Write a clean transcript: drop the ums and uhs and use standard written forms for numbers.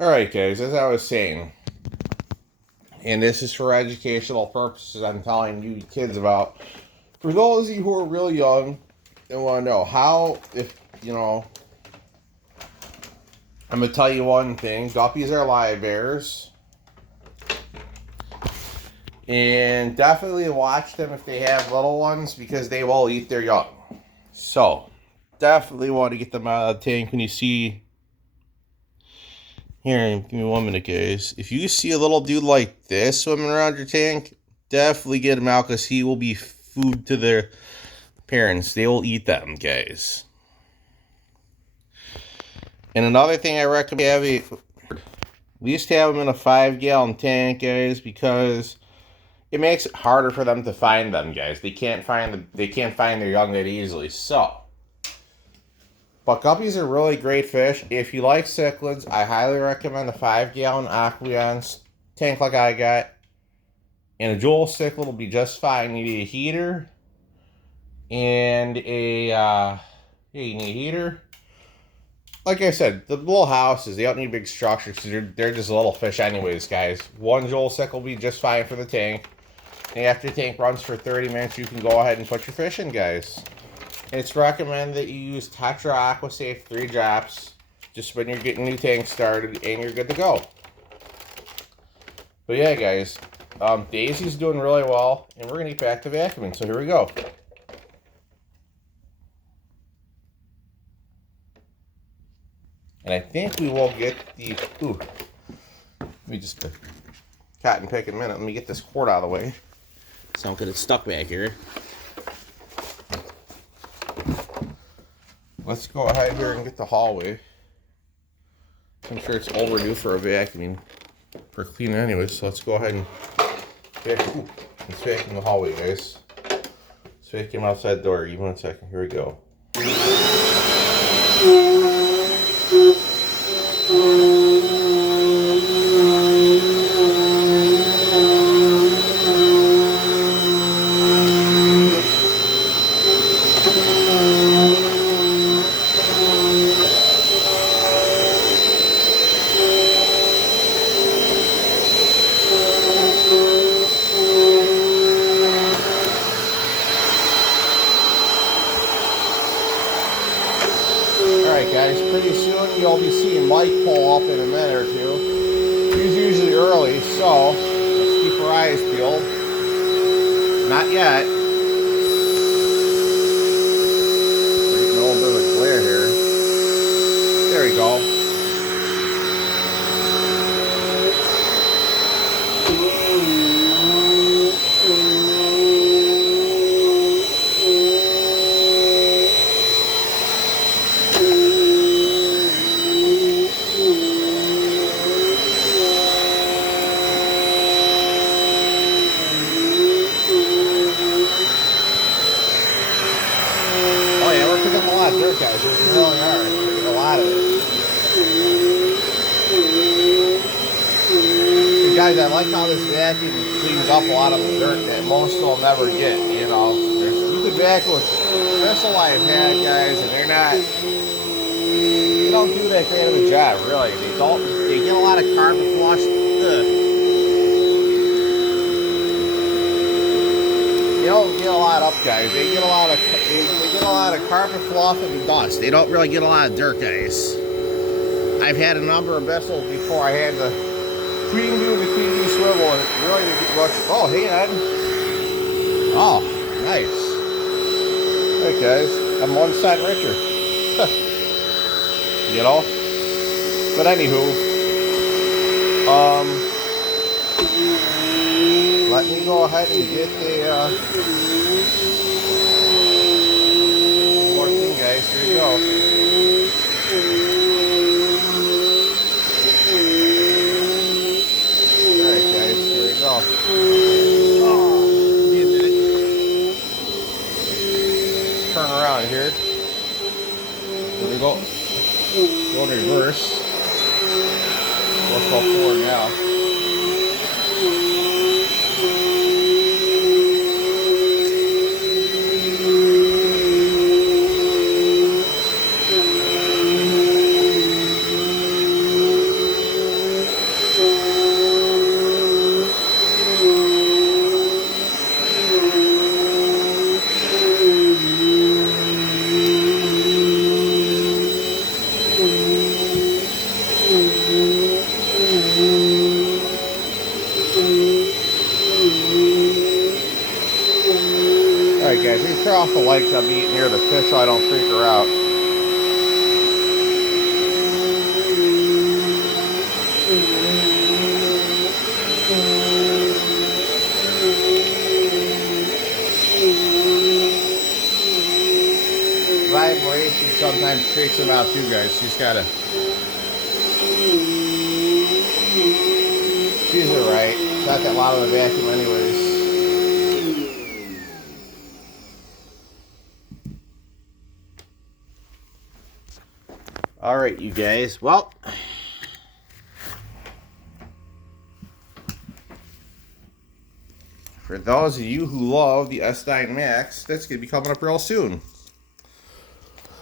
Alright, guys, as I was saying, and this is for educational purposes, I'm telling you kids about. For those of you who are really young and want to know how, if, I'm going to tell you one thing. Guppies are live bears. And definitely watch them if they have little ones because they will eat their young. So, definitely want to get them out of the tank when you see... Here, give me 1 minute, guys. If you see a little dude like this swimming around your tank, definitely get him out because he will be food to their parents. They will eat them, guys. And another thing I recommend having, at least have them in a 5-gallon tank, guys, because it makes it harder for them to find them, guys. They can't find their young that easily. So, but guppies are really great fish. If you like cichlids, I highly recommend a 5-gallon Aqueon tank like I got. And a jewel cichlid will be just fine. You need a heater and you need a heater. Like I said, the little houses, they don't need big structures because they're just little fish anyways, guys. One jewel cichlid will be just fine for the tank. And after the tank runs for 30 minutes, you can go ahead and put your fish in, guys. It's recommended that you use Tetra AquaSafe 3 drops just when you're getting new tank started and you're good to go. But yeah, guys, Daisy's doing really well, and we're going to get back to vacuuming, so here we go. And I think we will get the... Ooh. Let me just... Cotton pick a minute. Let me get this cord out of the way. So I don't get it stuck back here. Let's go ahead here and get the hallway. I'm sure it's overdue for a vacuuming. For cleaning anyway, so let's go ahead and vacuum. Let's vacuum the hallway, guys. Let's vacuum outside the door. Give me 1 second. Here we go. Alright guys, pretty soon you'll be seeing Mike pull up in a minute or two. He's usually early, so let's keep our eyes peeled. Not yet. There's a little bit of glare here. There we go. Guys, there's really are a lot of it. And guys, I like how this vacuum cleans up a lot of the dirt that most will never get. You know, you could vacuum with Bristol I've had, guys, and they don't do that great of a job, really. They get a lot of carpet flush. They don't get a lot up, guys. They get a lot of carpet fluff and dust. They don't really get a lot of dirt, guys. I've had a number of vessels before. I had the Queen Bee with the Queen Bee swivel, and it really didn't get much. Oh, hey, Ed. Oh, nice. Hey, guys. I'm 1 cent richer. You know? But anywho, let me go ahead and get the more thing, guys. Here we go. Alright, guys. Here we go. Oh, turn around here. Here we go. Go to reverse. Let's go forward now. off the lights. I'll be near the fish so I don't freak her out. Vibration sometimes freaks them out too, guys. She's gotta. She's alright. Not that loud of a vacuum, anyways. Alright, you guys. Well, for those of you who love the S9 Max, that's going to be coming up real soon.